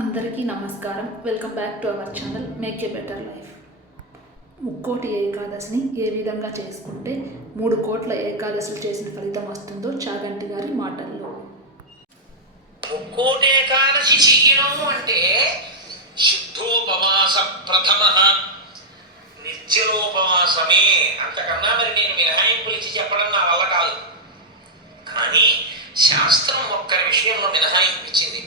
అందరికీ నమస్కారం. Welcome back to our channel make a better life. ముక్కోటి ఏకాదశిని ఏ విధంగా చేసుకుంటే 3 కోట్ల ఏకాదశులు చేసిన ఫలితం వస్తుందో చాగంటి గారి మాటల్లో. ముక్కోటి ఏకాదశి చెయ్యడం అంటే శుద్ధోపవాస ప్రథమ నిర్జలోపవాసమే. అంతకన్నా మరి నేను మినహాయింపులు ఇచ్చి చెప్పడం నా వల్ల కాదు. కానీ శాస్త్రం ఒక్క విషయంలో మినహాయింపించింది.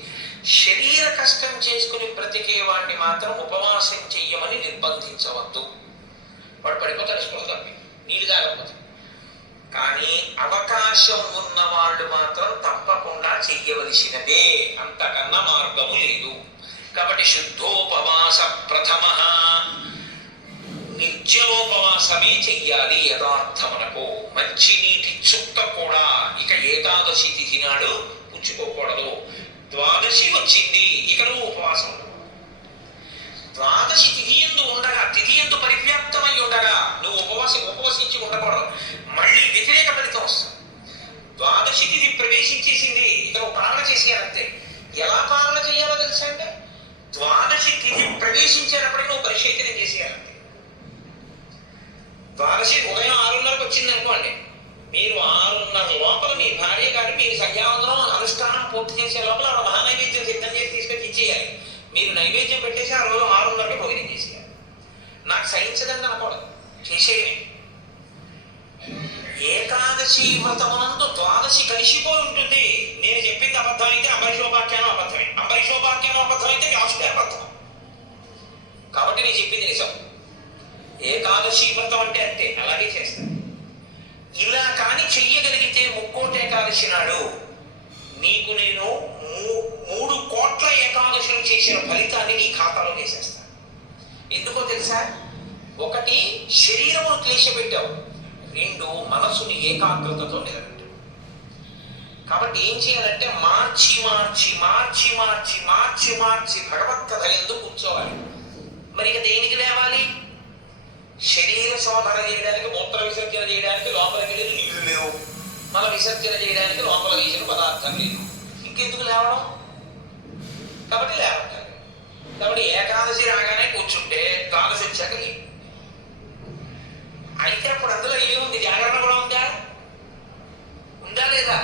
శరీర కష్టం చేసుకుని బ్రతికే వాడిని మాత్రం ఉపవాసం చెయ్యమని నిర్బంధించవద్దు. వాడు పడిపోతాడు స్పృహ తప్పి, నీళ్ళు తాగకపోతే. కానీ అవకాశం ఉన్న వాళ్ళు మాత్రం తప్పకుండా చెయ్యవలసినదే, అంతకన్నా మార్గము లేదు. కాబట్టి శుద్ధోపవాస ప్రథమ నిర్జలోపవాసమే చెయ్యాలి. యథార్థమునకు మంచినీటి చుక్క కూడా ఇక ఏకాదశి తిథి నాడు పుచ్చుకోకూడదు. ద్వాదశి వచ్చింది, ఇక నువ్వు ఉపవాసం. ద్వాదశి తిథియందు ఉండగా, తిథియందు పరివ్యాప్తమై ఉండగా నువ్వు ఉపవసించి ఉండకూడదు. మళ్ళీ వ్యతిరేక ఫలితం వస్తుంది. ద్వాదశి తిథి ప్రవేశించేసింది, ఇక నువ్వు పాలన చేసేయాలంతే. ఎలా పాలన చేయాలో తెలుసా అంటే, ద్వాదశి తిథి ప్రవేశించేటప్పటికి నువ్వు పరిశీలన చేసేయాలంతే. ద్వాదశి ఉదయం 6:30కు వచ్చింది అనుకోండి, మీరు 6:30 లోపల మీ భార్య గారు మీరు సంధ్యావందనం అనుష్ఠానం పూర్తి చేసే లోపల మహానైవేద్యం సిద్ధం చేసి తీసుకొచ్చి ఇచ్చేయాలి. మీరు నైవేద్యం పెట్టేసి ఆ రోజు 6:30కి భోజనం చేసేయాలి. నాకు సహించదని అనకూడదు, చేసేయమే. ఏకాదశి వ్రతమునందు ద్వాదశి కలిసిపోయి ఉంటుంది. నేను చెప్పింది అబద్ధం అయితే అంబరీషోపాఖ్యానం అబద్ధమే, అంబరీషోపాఖ్యానం అబద్ధం అయితే వ్యాసుడే అబద్ధం. కాబట్టి నేను చెప్పింది నిజం. ఏకాదశి వ్రతం అంటే అంతే, అలాగే చేస్తాను. ఇలా కాని చెయ్యగలిగితే ముక్కోటి ఏకాదశి నాడు నీకు నేను 3 కోట్ల ఏకాదశులు చేసిన ఫలితాన్ని నీ ఖాతాలో వేసేస్తాను. ఎందుకో తెలుసా? 1 శరీరమును క్లేశపెట్టావు, 2 మనసుని ఏకాగ్రతతో నిలబెట్టావు. కాబట్టి ఏం చేయాలంటే మార్చి మార్చి మార్చి మార్చి మార్చి మార్చి భగవత్కథ ఎందుకు కూర్చోవాలి. మరి ఇక దేనికి లేవాలి? శరీర శోధన చేయడానికి, మూత్ర విసర్జన చేయడానికి లోపలికి వెళ్ళి నీళ్లు లేవు, మల విసర్జన చేయడానికి లోపల వేసిన పదార్థం లేదు. ఇంకెందుకు లేవడం? కాబట్టి లేవట్లేదు. కాబట్టి ఏకాదశి రాగానే కూర్చుంటే ద్వాదశి వచ్చాక అయితే అప్పుడు అందులో ఏముంది? జాగరణ కూడా ఉందా? ఉందా లేదా?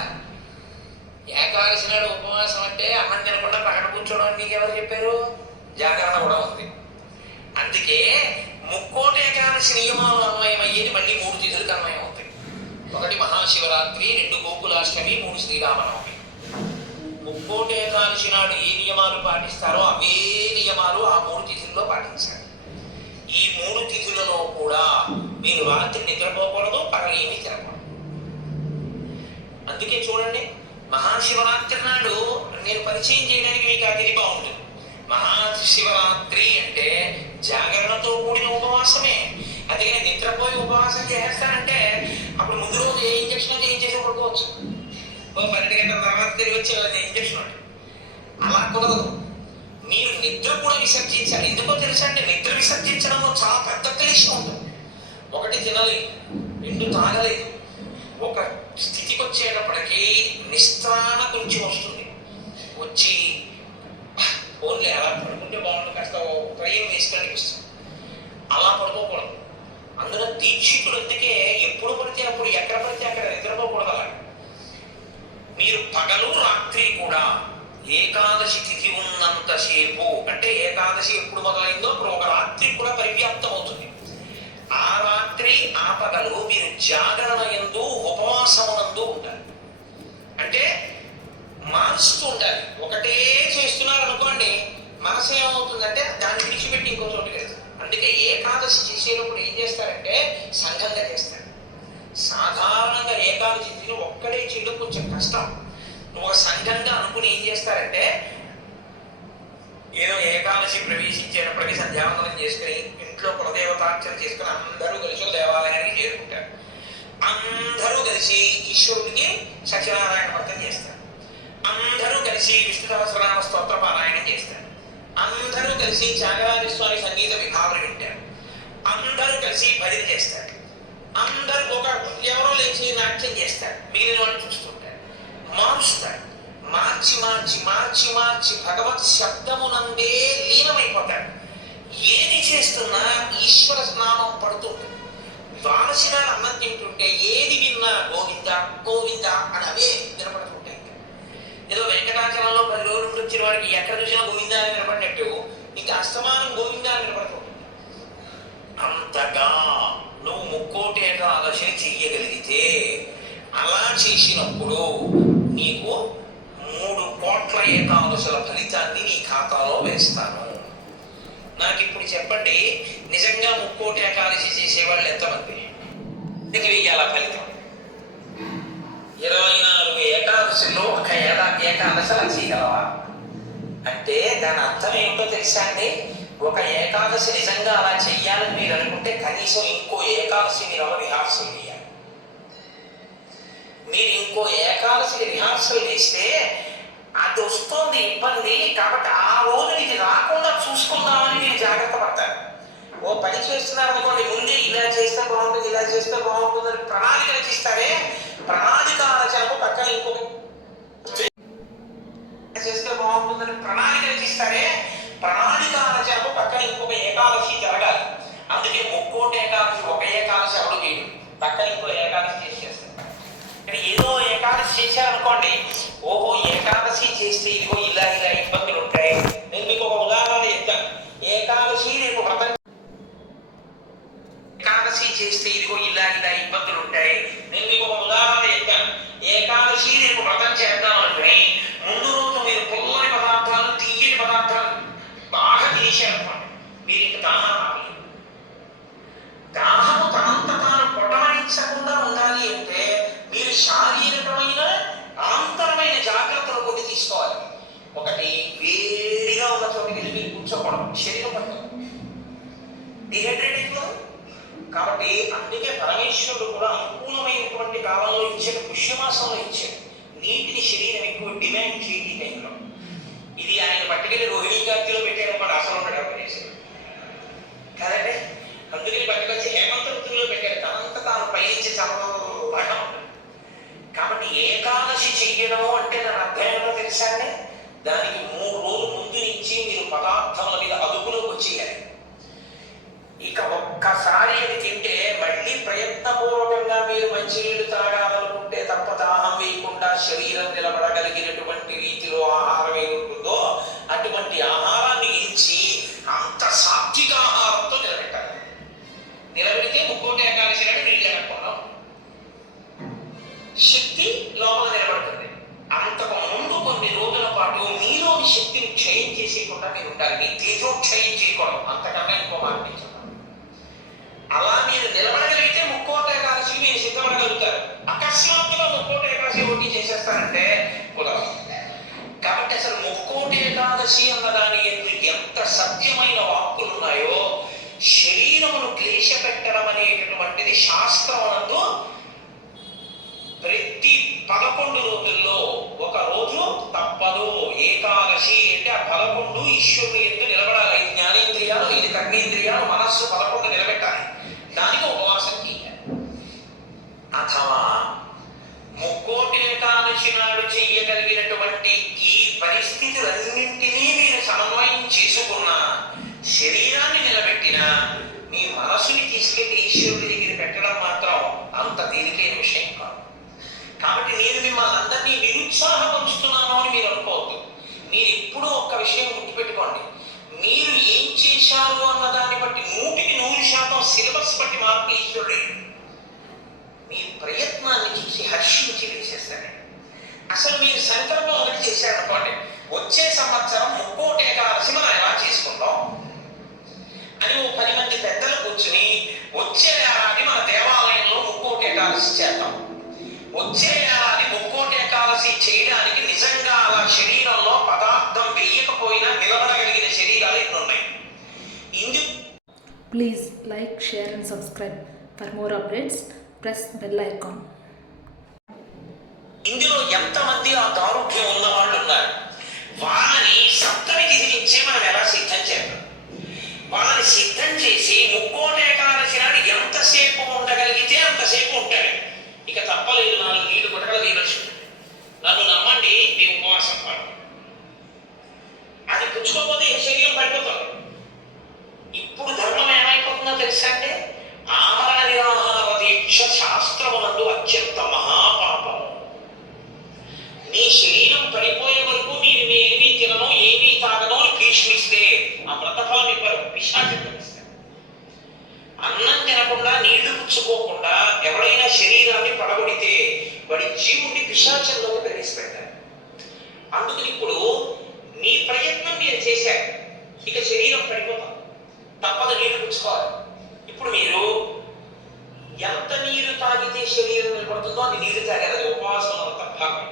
ఏకాదశి నాడు ఉపవాసం అంటే అన్నం తినకుండా పక్కన కూర్చోవడం అని మీకు ఎవరు చెప్పారు? జాగరణ కూడా ఉంది. అందుకే ముక్కోటి ఏకాదశి నియమాలు అన్వయమయ్యేది మళ్ళీ 3 తిథులకు అన్వయం అవుతాయి. 1 మహాశివరాత్రి, 2 గోకులాష్టమి, 3 శ్రీరామనవమి. ముక్కోటి ఏకాదశి నాడు ఏ నియమాలు పాటిస్తారో అవే నియమాలు ఆ 3 తిథుల్లో పాటించాలి. ఈ 3 తిథులలో కూడా మీరు రాత్రి నిద్రపోకూడదు, పగలేమీ తినకూడదు. అందుకే చూడండి, మహాశివరాత్రి నాడు నేను పరిచయం చేయడానికి మీకు ఆ తిథి బాగుంటుంది. మహాశివరాత్రి అంటే జాగరణతో కూడిన ఉపవాసమే. అందుకని నిద్రపోయి ఉపవాసం చేస్తానంటే అప్పుడు ముందు రోజు ఏ ఇంజక్షన్ చేయించేసి పడుకోవచ్చు. 12 గంటల తర్వాత తిరిగి వచ్చే ఇంజక్షన్ అంటే అలా కుదరదు. మీరు నిద్ర కూడా విసర్జించాలి. ఎందుకో తెలుసా అండి? నిద్ర విసర్జించడంలో చాలా పెద్ద క్లేశం ఉంటుంది. 1 తినలేదు, 2 తాగలేదు. ఒక స్థితికి వచ్చేటప్పటికీ నిస్త్రాణ కొంచెం వస్తుంది. వచ్చి ఓన్లీ అలా పడుకుంటే బాగుంటుంది, కాస్త ప్రయం వేసుకొని వస్తుంది. అలా పడుకోకూడదు. అందులో దీక్షితుడు అందుకే ఎప్పుడు పడితే అప్పుడు, ఎక్కడ పడితే అక్కడ నిద్రపోకూడదు. అలా మీరు పగలు రాత్రి కూడా ఏకాదశి తిథి ఉన్నంతసేపు, అంటే ఏకాదశి ఎప్పుడు మొదలైందో అప్పుడు ఒక రాత్రి కూడా పరివ్యాప్తం అవుతుంది. ఆ రాత్రి ఆ పగలు మీరు జాగరణ యందు ఉపవాసమునందు ఉండాలి. అంటే మారుస్తూ ఉండాలి. ఒకటే చేస్తున్నారు అనుకోండి, మనసు ఏమవుతుందంటే దాన్ని విడిచిపెట్టి ఇంకో చోటుకి వెళ్తారు. అందుకే ఏకాదశి చేసేటప్పుడు ఏం చేస్తారంటే సంఘంగా చేస్తారు. సాధారణంగా ఏకాదశి తిని ఒక్కడే చేయడం కొంచెం కష్టం. నువ్వు ఒక సంఘంగా అనుకుని ఏం చేస్తారంటే, ఏదో ఏకాదశి ప్రవేశించేటప్పటికీ సంధ్యావందనం చేసుకుని ఇంట్లో కులదేవతార్చన చేసుకుని అందరూ కలిసి దేవాలయానికి చేరుకుంటారు. అందరూ కలిసి ఈశ్వరుడికి సత్యనారాయణ వ్రతం చేస్తారు. అందరూ కలిసి విష్ణు సహస్రనామ స్తోత్ర పారాయణం చేస్తారు. అందరూ కలిసి త్యాగరాజ స్వామి సంగీత విభావన వింటారు. అందరూ కలిసి భజన చేస్తారు. అందరూ ఎవరో లేచి నాట్యం చేస్తారు, మిగిలిన వాళ్ళు చూస్తుంటారు. మారుస్తారు. మార్చి మార్చి మార్చి మార్చి భగవత్ శబ్దమునందే లీనమైపోతాడు. ఏది చేస్తున్నా ఈశ్వర స్నామం పడుతుంటుంది. ద్వాదశి నాడు అన్నం తింటుంటే ఏది విన్నా గోవింద గోవింద అని అవే వినపడుతుంటాయి. ఏదో వెంకటాచలంలో 10 రోజులు వచ్చిన వాడికి ఎక్కడ చూసినా గోవింద అని వినపడినట్టు ఇంకా అస్తమానం గోవింద అని వినపడుతుంది. అంతగా నువ్వు ముక్కోటి ఏకాదశిని చెయ్యగలిగితే, అలా చేసినప్పుడు నీకు 3 కోట్ల ఏకాదశుల ఫలితాన్ని నీ ఖాతాలో వేస్తాను. నాకు ఇప్పుడు చెప్పండి, నిజంగా ముక్కోటి ఏకాదశి చేసేవాళ్ళు ఎంతమంది? వెయ్యాల ఫలితం. 24 ఏకాదశిలో ఒక ఏకాదశి అలా చేయగలవా అంటే దాని అర్థం ఏంటో తెలుసా అండి? ఒక ఏకాదశి నిజంగా అలా చెయ్యాలని మీరు అనుకుంటే కనీసం ఇంకో ఏకాదశి మీరు అలా రిహార్సల్ చేయాలి. మీరు ఇంకో ఏకాదశి రిహార్సల్ చేస్తే అది వస్తుంది ఇబ్బంది, కాబట్టి ఆ రోజు ఇది రాకుండా చూసుకుందామని మీరు జాగ్రత్త పడతారు. ఓ పని చేస్తున్నారు అనుకోండి, ముందే ఇలా చేస్తే బాగుంటుంది, ఇలా చేస్తే బాగుంటుంది అని ప్రణాళిక రచిస్తారే, ప్రణాళిక రచనకు పక్కన ఇంకొక చేస్తే బాగుంటుందని ప్రణాళిక రచిస్తారే, ప్రణాళిక రచనకు పక్కన ఇంకొక ఏకాదశి జరగాలి. అందుకే ముక్కోటి ఏకాదశి ఒక ఏకాదశి ఎవరు చేయడు, పక్కన ఇంకో ఏకాదశి చేసేస్తారు. కానీ ఏదో ఏకాదశి చేశారనుకోండి, ఓహో ఏకాదశి చేస్తే ఇదిగో ఇలా ఇలా ఇబ్బందులు ఉంటాయి. నేను మీకు ఒక ఉదాహరణ చెప్తాను. ఏకాదశి రేపు వ్రతం ఏకాదశి చేస్తే ఇదిగో ఇలా ఇలా ఇబ్బందులు ఉంటాయి. నేను మీకు ఒక ఉదాహరణ చెప్తాను. ఏకాదశి రేపు వ్రతం చేద్దాం అనుకుని ముందు రోజు మీరు పుల్లని పదార్థాలు, తీయని పదార్థాలు బాగా తీసేయాలనుకోండి, మీరు ఇంక దాహం ఆపలేదు. దాహము తనంత తాను పొటమరించకుండా ఉండాలి అంటే మీరు శారీరకమైన ఆంతరమైన జాగ్రత్తలు కొన్ని తీసుకోవాలి. ఒకటి, వేడిగా ఉన్న చోటుకి వెళ్ళి మీరు కూర్చోకూడదు, శరీరం పట్టదు, డిహైడ్రేట్ అయిపోదు. కాబట్టి అందుకే పరమేశ్వరుడు కూడా అనుకూలమైనటువంటి కాలంలో ఇచ్చాడు, పుష్యమాసంలో ఇచ్చాడు. నీటిని శరీరం ఎక్కువ డిమాండ్ చేయని టైంలో ఇది ఆయన పట్టుకెళ్ళి రోహిణీ గాతిలో పెట్టాడు, అసలు ఉండడం చేశాడు కదండి. అందుకని పట్టుకొచ్చి హేమంత ఋతువులో పెట్టాడు, తనంత తాను పైనుంచి చల్లగా ఉంటుంది. కాబట్టి ఏకాదశి చెయ్యడం అంటే దాని అర్థం ఏమో తెలుసా అండి? దానికి 3 రోజుల ముందు నుంచి మీరు పదార్థముల మీద అదుపులోకి వచ్చేయాలి. ఇక ఒక్కసారి అది తింటే మళ్ళీ ప్రయత్నపూర్వకంగా మీరు మంచినీళ్ళు తాగాలనుకుంటే తప్ప దాహం వేయకుండా శరీరం నిలబడగలిగినటువంటి రీతిలో ఆహారం ఏమి ఉంటుందో అటువంటి ఆహారాన్ని ఇచ్చి అంత సాత్విక ఆహారంతో నిలబెట్టాలి. నిలబెడితే ముక్కోటి ఏకాదశి నాడు నీళ్ళు అనుకున్నాం, శక్తి లోపల నిలబడుతుంది. అంతకు ముందు కొన్ని రోజుల పాటు మీలోని శక్తిని క్షయం చేసేయకుండా మీరు ఉండాలి. మీ తేజోక్షయం చేయకూడదు, అంతకన్నా ఇంకో మార్పించాలి. అలా మీరు నిలబడగలిగితే ముక్కోటి ఏకాదశికి మీరు సిద్ధపడగలుగుతారు. అకస్మాత్తుగా ముక్కోటి ఏకాదశి ఒకటి చేసేస్తారంటే కుదరదు. కాబట్టి అసలు ముక్కోటి ఏకాదశి అన్నదాని ఎంత సత్యమైన వాక్కులు ఉన్నాయో, శరీరమును క్లేశ పెట్టడం అనేటటువంటిది శాస్త్రమునందు ప్రతి 11 రోజుల్లో ఒక రోజు తప్పదు. ఏకాదశి అంటే ఆ 11 ఈశ్వరుని ఎందు నిలబడాలి. 5 జ్ఞానేంద్రియాలు, 5 కర్మేంద్రియాలు, మనస్సు 11 నిలబెట్టాలి. దానికి ఉపవాసం చేయాలి. అథవా ముక్కోటి ఏకాదశి నాడు చెయ్యగలిగినటువంటి ఈ పరిస్థితులన్నింటినీ మీరు సమన్వయం చేసుకున్న శరీరాన్ని నిలబెట్టిన మీ మనసుని తీసుకెళ్లి ఈశ్వరుడి దగ్గర పెట్టడం మాత్రం అంత తేలికైన విషయం కాదు. కాబట్టి నేను మిమ్మల్ని అందరినీ నిరుత్సాహపరుస్తున్నాను అని మీరు అనుకోవద్దు. మీరు ఎప్పుడూ ఒక్క విషయం గుర్తుపెట్టుకోండి, మీరు ఏం చేశారు అన్న దాన్ని బట్టి 100% సిలబస్ బట్టి మార్కులు ఈశ్వరుడే. మీ ప్రయత్నాన్ని చూసి హర్షించి వేసేస్తాడు. అసలు మీరు సంకల్పం ఒకటి చేశారనుకోండి, వచ్చే సంవత్సరం ముక్కోటి ఏకాదశి మనం ఎలా చేసుకుంటాం అని 10 మంది పెద్దలు కూర్చుని వచ్చే ఏడాది మన దేవాలయంలో ముక్కోటి ఏకాదశి చేద్దాం. వచ్చే ఏడాది ముక్కోటి ఏకాదశి చేయడానికి నిజంగా అలా శరీరంలో పదార్థం వేయకపోయినా నిలబడగలిగిన శరీరాలు ఎన్ని ఉన్నాయి? Please like, share and subscribe. For more updates press bell icon. ఇందులో ఎంతమంది ఆ దారుఢ్యం ఉన్న వాళ్ళు ఉన్నారు? వాళ్ళని సప్తమి తిథి నుంచే మనం ఎలా సిద్ధం చేద్దాం? వాళ్ళని సిద్ధం చేసి ముక్కోటి ఏకాదశి నాడు ఎంతసేపు ఉండగలిగితే అంతసేపు ఉంటాడు. ఇక తప్పలేదు, 4 నీళ్లు కొట్టగల తీయవచ్చు. నన్ను నమ్మండి, మీ ఉపవాసం పుచ్చుకోకపోతే ఈ శరీరం పడిపోతుంది. ఇప్పుడు ధర్మం ఏమైపోతుందో తెలుసా అంటే ఆమరణ నిరాహార దీక్ష శాస్త్రమునందు అత్యంత మహాపాపం. నీ శరీరం పడిపోయే వరకు మీరు ఏమీ తినను ఏమీ తాగను అని భీష్మిస్తే ఆ వ్రతఫలం ఇవ్వరు, పిశాచం ఇస్తారు. అన్నం తినకుండా నీళ్లు పుచ్చుకోకుండా ఎవరైనా శరీరాన్ని పడగొడితే వాడి జీవుడిని పిశాచంలోకి ప్రవేశపెట్టారు. అందుకని ఇప్పుడు మీ ప్రయత్నం మీరు చేశారు, ఇక శరీరం పడిపోతాం, తప్పదు నీళ్లు పుచ్చుకోవాలి. ఇప్పుడు మీరు ఎంత నీరు తాగితే శరీరం నిలబడుతుందో అది నీరు తాగారు, అది ఉపవాసం అంత భాగం.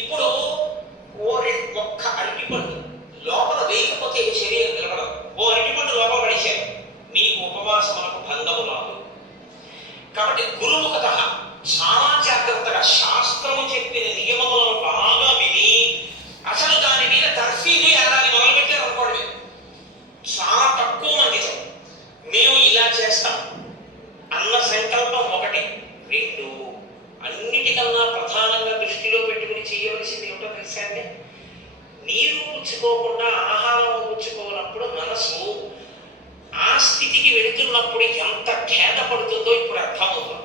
ఇప్పుడు ఒక్క అరటిపండు లోపల వేయకపోతే శరీరం నిలబడదు. ఓ అరటిపండు లోపల పడేశారు, నీకు ఉపవాసములకు భంగము రాదు. కాబట్టి గురుముఖత చాలా జాగ్రత్తగా శాస్త్రము చెప్పిన నియమములను బాగా విని అసలు దాని మీద తర్ఫీదు ఎలాని మొదలుపెట్టారు అనుకోండి. చాలా తక్కువ మందితో మేము ఇలా చేస్తాం అన్న సంకల్పం ఒకటి. రెండు, అన్నిటికన్నా ప్రధానంగా దృష్టిలో పెట్టుకుని చేయవలసింది ఏమిటో తెలుసా అంటే నీరు పుచ్చుకోకుండా ఆహారం పుచ్చుకోనప్పుడు మనసు ఆ స్థితికి వెళుతున్నప్పుడు ఎంత ఖేదపడుతుందో ఇప్పుడు అర్థమవుతుంది.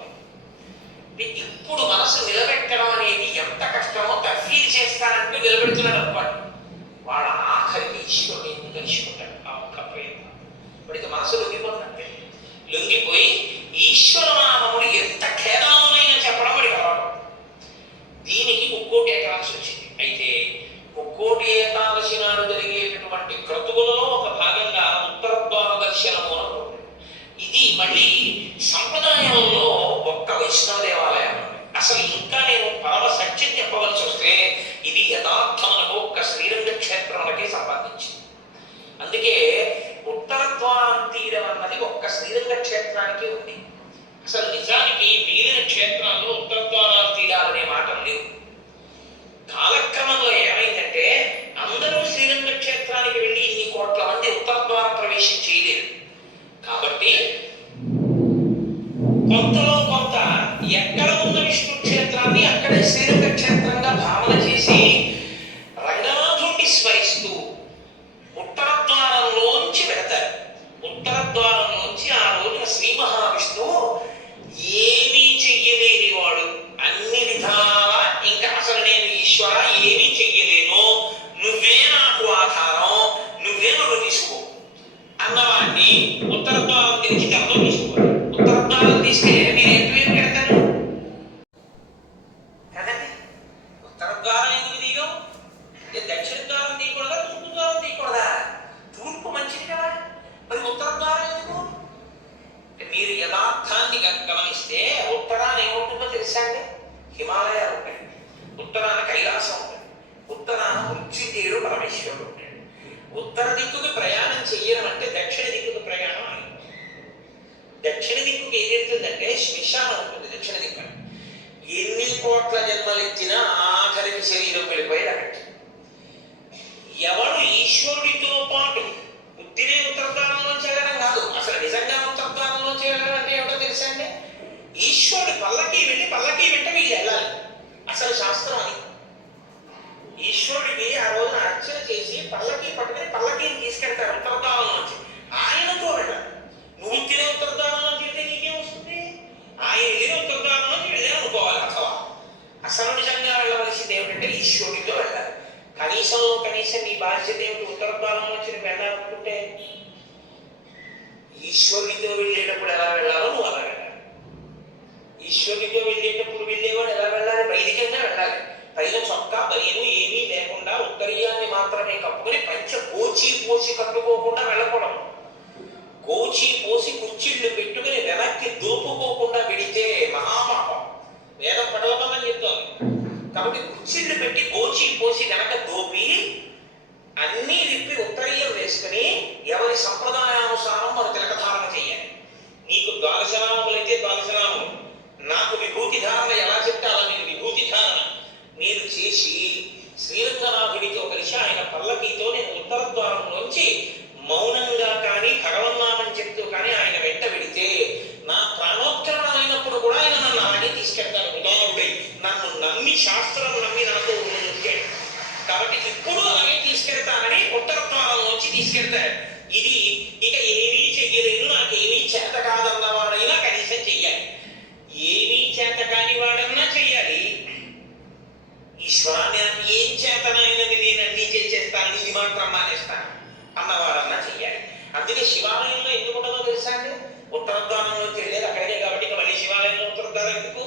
ఇప్పుడు మనసు నిలబెట్టడం అనేది ఎంత కష్టమో తర్ఫీదు చేస్తానంటూ నిలబెడుతున్నాడు అనుకోండి, వాళ్ళ ఆఖరికి ఈశ్వరుడు ఎందుకు తెలుసుకుంటాడు ఆ ఒక్క ప్రయత్నం. ఇప్పటికి మనసు లొంగిపోతుందంటే లొంగిపోయి ఈశ్వరనామములు ఎంత ఖేదాలైనా చెప్పడం వాడికి అలవాటు. దీనికి ముక్కోటి ఏకాదశి వచ్చింది. అయితే ముక్కోటి ఏకాదశి నాడు జరిగేటటువంటి క్రతువులలో ఒక భాగంగా ఉత్తరద్వార దర్శనము అని ఉంటుంది. ఇది మళ్ళీ సంప్రదాయంలో ఒక్క వైష్ణవ దేవాలయం. అసలు ఇంకా నేను పరమ సత్యం చెప్పవలసి వస్తే ఇది యథార్థమునకు ఒక్క శ్రీరంగ క్షేత్రములకే సంబంధించింది. అందుకే ఉత్తరద్వారం తీరం అన్నది ఒక్క శ్రీరంగ క్షేత్రానికి ఉంది. అసలు నిజానికి మిగిలిన క్షేత్రాల్లో ఉత్తరద్వారాలు తీరాలనే మాటలు లేవు. కాలక్రమంలో ఏమైందంటే అందరూ శ్రీరంగ క్షేత్రానికి వెళ్ళి ఇన్ని కోట్ల మంది ఉత్తరద్వారం ప్రవేశం చేయలేరు. కాబట్టి కొంతలో కొంత ఎక్కడ ఉన్న విష్ణు క్షేత్రాన్ని అక్కడే శ్రీరంగ క్షేత్రంగా భావన చేసి రంగనాథుడిని స్మరిస్తూ ఉత్తరద్వారంలోంచి వెళతారు. ఉత్తరద్వారంలోంచి ఆ రోజున శ్రీ మహావిష్ణువు ఏమీ చెయ్యలేని వాడు, అన్ని విధాలా ఇంకా అసలు నేను ఈశ్వర ఏమీ చెయ్యలేను, నువ్వే నాకు ఆధారం, నువ్వే నన్ను తీసుకో అన్నవాడిని ఉత్తరద్వారం తెరిచి తనతో తీసుకోవాలి. ఉత్తరద్వారం తీస్తే మీరు ఎటువైపు పెడతారు కదండి. ఉత్తరద్వారం ఎందుకు తీయడం? దక్షిణ ద్వారం తీయకూడదా, తూర్పు ద్వారం తీయకూడదా? తూర్పు మంచిది కదా, మరి ఉత్తరద్వారం ఎందుకు? మీరు యథార్థాన్ని గమనిస్తే ఉత్తరాన ఏముంటుందో తెలుసా అండి? హిమాలయాలు ఉంటాయి, ఉత్తరాన కైలాసం ఉంటుంది, ఉత్తరాన మృత్యుంజయుడు పరమేశ్వరుడు ఉంటాడు. ఉత్తర దిక్కుకు ప్రయాణం చెయ్యడం అంటే దక్షిణ దిక్కుకు ప్రయాణం అని. దక్షిణ దిక్కుకు ఏది వెళ్తుందంటే శ్మశానం ఉంటుంది దక్షిణ దిక్కు. ఎన్ని కోట్ల జన్మలెత్తినా ఆఖరికి శరీరం వెళ్ళిపోయి అక్కడికి. ఎవడు ఈశ్వరుడితో పాటు బుద్ధినే ఉత్తరద్వారంలోంచి వెళ్ళడం కాదు, అసలు నిజంగా ఉత్తరద్వారంలోంచి వెళ్ళడం అంటే ఏమిటో తెలుసా అండి? ఈశ్వరుడు పల్లకి వెళ్ళి పల్లకి వెంట వీళ్ళు వెళ్ళాలి. అసలు శాస్త్రం అది. ఈశ్వరుడికి ఆ రోజున అర్చన చేసి పల్లకి పట్టుకుని పల్లకిని తీసుకెళ్తారు ఉత్తరద్వారం నుంచి, ఆయనతో వెళ్ళాలి. నువ్వు తినే ఉత్తరద్వారం నుంచి వెళ్తే నీకేం వస్తుంది? ఆయన వెళ్ళిన ఉత్తరద్వారం నుంచి వెళ్ళే అనుకోవాలి. అసలు నిజంగా వెళ్ళవలసింది ఏమిటంటే ఈశ్వరుడితో వెళ్ళాలి. కనీసం నీ బాధ్యత ఏమిటి? ఉత్తరద్వారం నుంచి నువ్వు వెళ్ళాలనుకుంటే ఈశ్వరుడితో వెళ్ళేటప్పుడు ఎలా వెళ్ళాలో నువ్వు అలా వెళ్ళాలి. ఈశ్వరుడితో వెళ్ళేటప్పుడు వెళ్ళేవాడు ఎలా వెళ్ళాలి? వైదికంగా వెళ్ళాలి. పైన చొక్కా బరియను ఏమీ లేకుండా ఉత్తరీయాన్ని మాత్రమే కప్పుకొని పంచ గోచి పోసి కట్టుకోకుండా వెళ్ళకూడదు. గోచి పోసి కుర్చీళ్ళు పెట్టుకుని వెనక్కి దూపుకోకుండా వెడితే మహాపాపం. వేదం పడవమని చెప్తోంది. కాబట్టి కుర్చీళ్ళు పెట్టి గోచి పోసి వెనక దోపి అన్నీ విప్పి ఉత్తరీయం వేసుకుని ఎవరి సంప్రదాయానుసారం వారు తిలకధారణ చెయ్యాలి. నీకు ద్వాదశనామములైతే ద్వాదశనామములు, నాకు విభూతి ధారణ ఎలా చెప్తే అలా నేను విభూతి ధారణ నేను చేసి శ్రీరంగనాథుడితో కలిసి ఆయన పల్లకీతో నేను ఉత్తరద్వారంలోంచి మౌనంగా కానీ భగవన్నామం చెప్తూ కానీ ఆయన వెంట వెడితే నా ప్రాణోత్తరణ అయినప్పుడు కూడా ఆయన నన్ను అలాగే తీసుకెళ్తాను. ఉదాహరణుడై నన్ను నమ్మి శాస్త్రం నమ్మి నాతో ఉంచాడు కాబట్టి ఇప్పుడు అలాగే తీసుకెళ్తారు. ఇది ఇక ఏమీ చెయ్యలేను, నాకేమీ చేత కాదన్నవాడైనా కనీసం చెయ్యాలి. ఏమీ చేత కాని వాడన్నా చెయ్యాలి. ఈశ్వరాన్ని నాకు ఏం చేతనైనది నేను అన్నీ చేసేస్తాను, ఇది మాత్రం మానేస్తాను అన్నవాడన్నా చెయ్యాలి. అందుకే శివాలయంలో ఎందుకు ఉండదో తెలుసా అండి? ఉత్తరద్వారంలో తెలియదు అక్కడికే కాబట్టి ఇక మళ్ళీ శివాలయంలో ఉత్తరద్వారం ఎందుకు?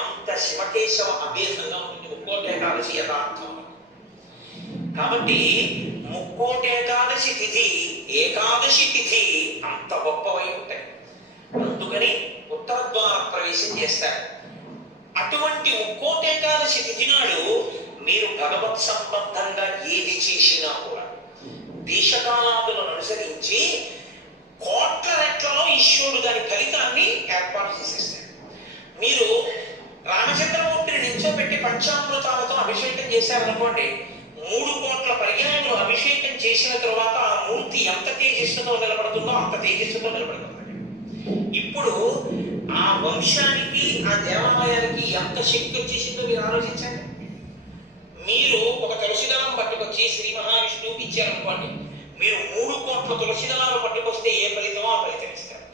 అంత శివకేశవ అభేదంగా ఉంటుంది ముక్కోటి ఏకాదశి యథార్థం. కాబట్టి ముక్కోటి ఏకాదశి తిథి, ఏకాదశి తిథి అంత గొప్పవై ఉంటాయి. అందుకని ఉత్తరద్వార ప్రవేశం చేస్తారు. అటువంటి ముక్కోటి ఏకాదశి తిథి నాడు మీరు భగవత్ సంబంధంగా ఏది చేసినా కూడా దేశకాలాదులను అనుసరించి కోట్ల రెట్లలో ఈశ్వరుడు దాని ఫలితాన్ని ఏర్పాటు చేసేస్తాడు. మీరు రామచంద్రమూర్తిని నిల్చోబెట్టి పంచామృతాలతో అభిషేకం చేశారనుకోండి, 3 కోట్ల పర్యాయములు అభిషేకం చేసిన తరువాత ఆ మూర్తి ఎంత తేజస్సుతో నిలబడుతుందో అంత తేజస్సుతో నిలబడుతుంది. ఇప్పుడు ఆ వంశానికి, ఆ దేవాలయానికి ఎంత శక్తి వచ్చేసిందో మీరు ఆలోచించండి. మీరు ఒక తులసిదళం పట్టుకొచ్చి శ్రీ మహావిష్ణువుకి ఇచ్చారనుకోండి, మీరు 3 కోట్ల తులసిదళాలు పట్టుకొస్తే ఏ ఫలితమో ఆ ఫలితం ఇస్తారు.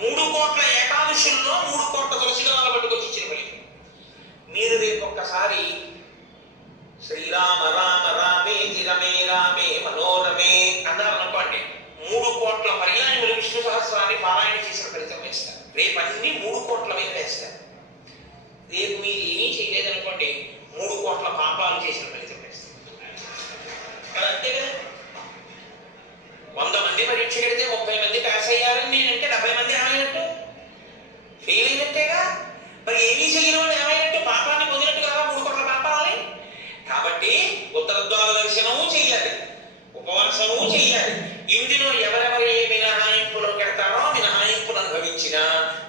3 కోట్ల ఏకాదశుల్లో 3 కోట్ల తులసిదళాలు పట్టుకొచ్చి ఇచ్చిన ఫలితం. మీరు రేపు ఒక్కసారి శ్రీరామ రామ రామేతి రమే రామే మనోరమే అన్నారనుకోండి, 3 కోట్ల పర్యాయములు విష్ణు సహస్రాన్ని పారాయణ చేసిన ఫలితం వేస్తారు. రేపు అన్ని 3 కోట్ల మీద వేస్తారు. రేపు మీరు ఏమీ చేయలేదనుకోండి, 3 కోట్ల పాపాలు చేసిన ఫలితం వేస్తారు. అంతే కదా? 100 మంది పరీక్ష పెడితే 30 మంది పాస్ అయ్యారని నేనంటే 70 మంది ఏమైనట్టు? ఫెయిల్ అయినట్టేగా. మరి ఏమీ చేయని వాళ్ళు ఏమైనట్టు? పాపాన్ని పొందినట్టు కదా 3 కోట్ల పాపాలని. కాబట్టి ఉత్తరద్వార దర్శనము చెయ్యాలి, ఉపవాసము చెయ్యాలి. ఇందులో ఎవరెవరు ఏ మినహాయింపులు పెడతారో మినహాయింపులు అనుభవించినా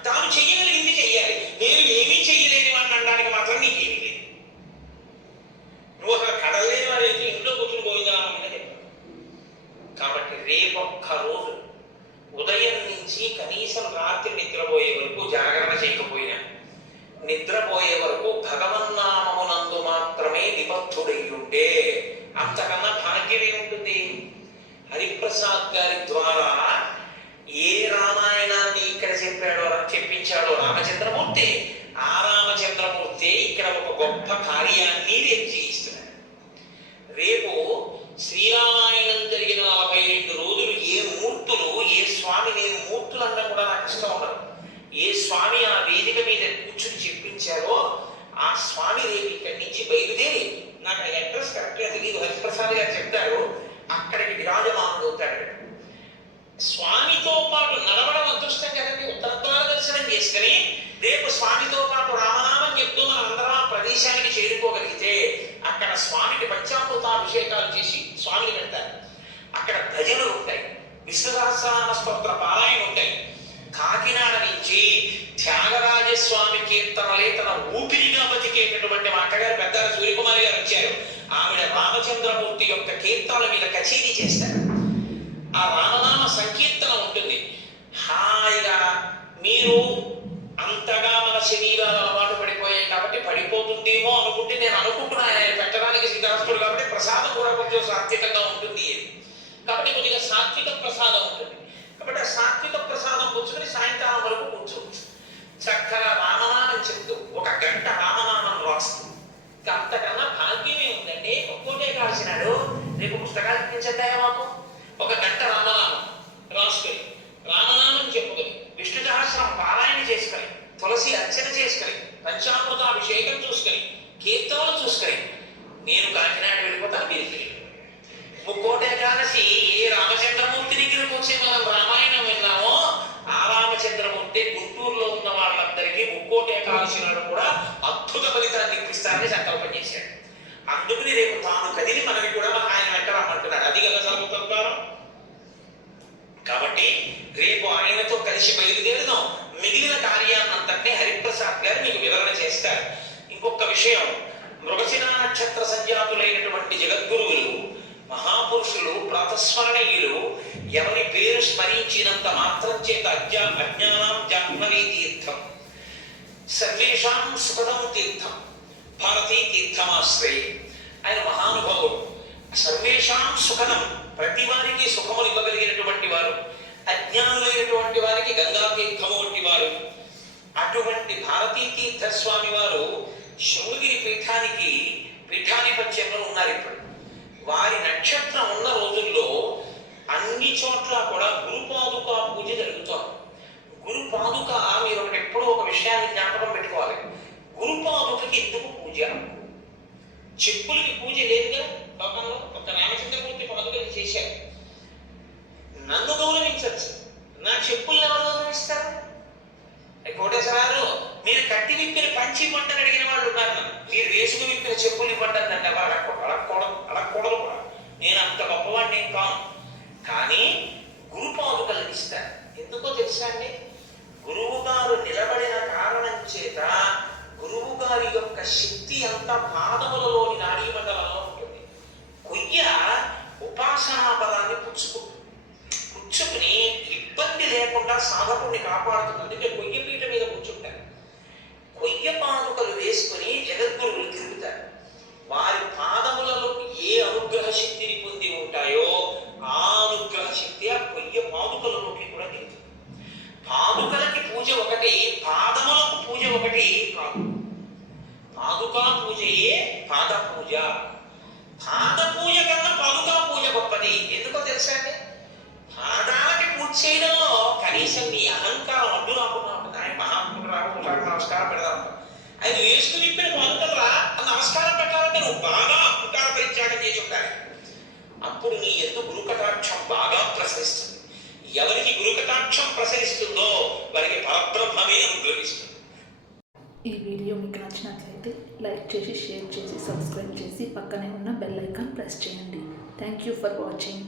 తాను చెయ్యగలిగింది చెయ్యాలి. నేను ఏమీ చెయ్యలేని వాడిని అనడానికి మాత్రం నీకేమీ లేదు. నువ్వు అసలు కదలలేని వారైతే ఇంట్లో కూర్చుని పోయిందా అని చెప్పాను. కాబట్టి రేపొక్క రోజు ఉదయం నుంచి కనీసం రాత్రి నిద్రపోయే వరకు జాగరణ చేయకపోయినా, నిద్రపోయే వరకు భగవన్నామమునందు మాత్రమే నిబద్ధుడై ఉంటే అంతకన్నా భాగ్యమే ఉంటుంది. హరిప్రసాద్ గారి ద్వారా ఏ రామాయణాన్ని ఇక్కడ చెప్పించాడో రామచంద్రమూర్తి, ఆ రామచంద్రమూర్తి ఇక్కడ ఒక గొప్ప కార్యాన్ని రేపు చేయిస్తున్నాడు. రేపు శ్రీరామాయణం జరిగిన 42 రోజులు ఏ మూర్తులు, ఏ స్వామి, నేను మూర్తులు అన్నా కూడా నాకు ఇష్టం ఉండదు, ఏ స్వామి ఆ వేదిక మీద కూర్చుని చెప్పించారో ఆ స్వామి రేపు ఇక్కడి నుంచి బయలుదేరి, నాకు ఆ అడ్రస్ కరెక్ట్గా తెలియదు, హరిప్రసాద్ గారు చెప్తారు, అక్కడికి విరాజమానుడు అవుతాడు. స్వామితో పాటు నడవడం అదృష్టం కదండి. ఉత్తరద్వార దర్శనం చేసుకుని రేపు స్వామితో పాటు రామనామం చెప్తూ మనం అందరం ఆ ప్రదేశానికి చేరుకోగలిగితే అక్కడ స్వామికి పంచామృతాభిషేకాలు చేసి స్వామిని పెడతారు. అక్కడ భజనలు ఉంటాయి, విష్ణు సహస్రనామ స్తోత్ర పారాయణ ఉంటాయి. కాకినాడ నుంచి త్యాగరాజస్వామి కీర్తనలే తన ఊపిరిగా బతికేటటువంటి మా అక్కగారు పెద్దారు సూర్యకుమారి గారు వచ్చారు. ఆవిడ రామచంద్రమూర్తి యొక్క కీర్తనల మీద కచేరీ చేస్తారు. ఆ రామనామ సంకీర్తన ఉంటుంది. హాయిగా మీరు అంతగా మన శరీరాలు అలవాటు పడిపోయాయి కాబట్టి పడిపోతుందేమో అనుకుంటే, నేను అనుకుంటున్నాను ఆయన పెట్టడానికి శ్రీకాస్తుడు కాబట్టి ప్రసాదం కూడా కొంచెం సాత్వికంగా ఉంటుంది కాబట్టి కొద్దిగా సాత్విక ప్రసాదం ఉంటుంది. కాబట్టి ఆ సాత్విక ప్రసాదం పుచ్చుకొని సాయంకాలం వరకు కూర్చోవచ్చు. చక్కగా రామనామం చెప్తూ 1 గంట రామనామం రాస్తూ, అంతకన్నా భాగ్యమే ఉందండి. ఒక్కోటే కాల్సినాడు. రేపు పుస్తకాలు ఇప్పించేద్దాయా మాకు? 1 గంట రామనామం రాసుకొని, రామనామం చెప్పుకొని, విష్ణు సహస్రం పారాయణ చేసుకొని, తులసి అర్చన చేసుకొని, పంచామృతాభిషేకం చూసుకొని, కీర్తనలు చూసుకొని, నేను కాకినాడ వెళ్ళిపోతాను, మీరు వెళ్ళిపోతారు. ముక్కోటి ఏకాదశి ఏ రామచంద్రమూర్తి దగ్గరకు వచ్చి మనం రామాయణం విన్నామో ఆ రామచంద్రమూర్తి గుంటూరులో ఉన్న వాళ్ళందరికీ ముక్కోటి ఏకాదశి నాడు కూడా అద్భుత ఫలితాన్ని ఇప్పిస్తారని సంకల్పం చేశాడు. అందుకని రేపు తాను కదిలి మనకి కూడా ఆయన వెంట రమ్మంటున్నాడు. అది కదా సర్వతత్వారం. కాబట్టి రేపు ఆయనతో కలిసి బయలుదేరుదాం. మిగిలిన కార్యాన్నంతటినీ హరిప్రసాద్ గారు మీకు వివరణ చేస్తారు. ఇంకొక విషయం, మృగశిర నక్షత్ర సంజాతులైనటువంటి జగద్గురువులు, మహాపురుషులు, ప్రాతస్మరణీయులు ఎవరి పేరు స్మరించినంత మాత్రం చేత అజ్ఞానం జాహ్నవీ తీర్థం, సర్వేషాం సుఖదం తీర్థం, భారతీ తీర్థమాశ్రయి. ఆయన మహానుభావుడు. సర్వేషాం సుఖదం, ప్రతి వారికి సుఖములు ఇవ్వగలిగినటువంటి వారు, అజ్ఞానులైనటువంటి వారికి గంగా తీర్థము వంటి వారు. అటువంటి భారతీ తీర్థస్వామి వారు శృంగగిరి పీఠాధిపత్యంలో ఉన్నారు. ఇప్పుడు వారి నక్షత్రం ఉన్న రోజుల్లో అన్ని చోట్ల కూడా గురుపాదుక పూజ జరుగుతారు. గురుపాదుక, మీరు ఒకటి ఎప్పుడూ ఒక విషయాన్ని జ్ఞాపకం పెట్టుకోవాలి. గురుపాదుకకి ఎందుకు పూజ? చెప్పులకి పూజ లేదుగా లోకంలో. ఒక రామచంద్రమూర్తి పాదుకలు చేశారు. నన్ను గౌరవించచ్చు, నా చెప్పుల్ని ఎవరు గౌరవిస్తారు? కోటేశ్వరారు, మీరు కట్టి విప్పిన పంచి ఇవ్వండి అడిగిన వాళ్ళు ఉన్నారు. నన్ను మీరు వేసుకు విప్పిన చెప్పులు ఇవ్వండి అంటే అడగకూడదు కూడా. నేను అంత గొప్పవాడిని ఏం కాను. కానీ గురుపాదుకలను ఇస్తాను. ఎందుకో తెలుసా అండి? గురువు గారు నిలబడిన కారణం చేత గురువు గారి యొక్క శక్తి అంతా పాదములలోని నాడీ మండలంలో ఉంటుంది. కొయ్య ఉపాసనా బలాన్ని పుచ్చుకుని ఇబ్బంది లేకుండా సాధకుడిని కాపాడుతుంది. అందుకే కొయ్య పీట మీద కూర్చుంటారు. కొయ్య పాదుకలు వేసుకుని జగద్గురువులు తిరుగుతారు. వారి పాదములలో ఏ అనుగ్రహ శక్తిని పొంది ఉంటాయో ఆ అనుగ్రహ శక్తి ఆ కొయ్య పాదుకలలోకి కూడా దిగుతుంది. పాదుకలకి పూజ ఒకటి, పాదములకు పూజ ఒకటి కాదు. పాదుకా పూజయే పాద పూజ. పాద పూజ కన్నా పాదుకా పూజ గొప్పది. ఎందుకో తెలుసా అండి? పాదాలకి పూజ చేయడంలో కనీసం నీ అహంకారం అడ్డు రాకుండా ఉంటుంది. ఆయన మహాత్ముడు రాకుండా నమస్కారం పెడదాం. ఆయన వేసుకుని ఇప్పిన పాదుకల్లా నమస్కారం పెట్టాలంటే నువ్వు బాగా అహంకార పరిత్యాగం చేసి ఉండాలి. అప్పుడు నీ ఎందుకు గురుకటాక్షం బాగా ప్రసరిస్తుంది. ఎవరికి గురుకటాక్షం ప్రసరిస్తుందో వారికి పరబ్రహ్మమే అనుగ్రహిస్తుంది. ఈ వీడియో మీకు నచ్చినట్లయితే లైక్ చేసి, షేర్ చేసి, సబ్స్క్రైబ్ చేసి పక్కనే ఉన్న బెల్ ఐకాన్ ప్రెస్ చేయండి. Thank you for watching.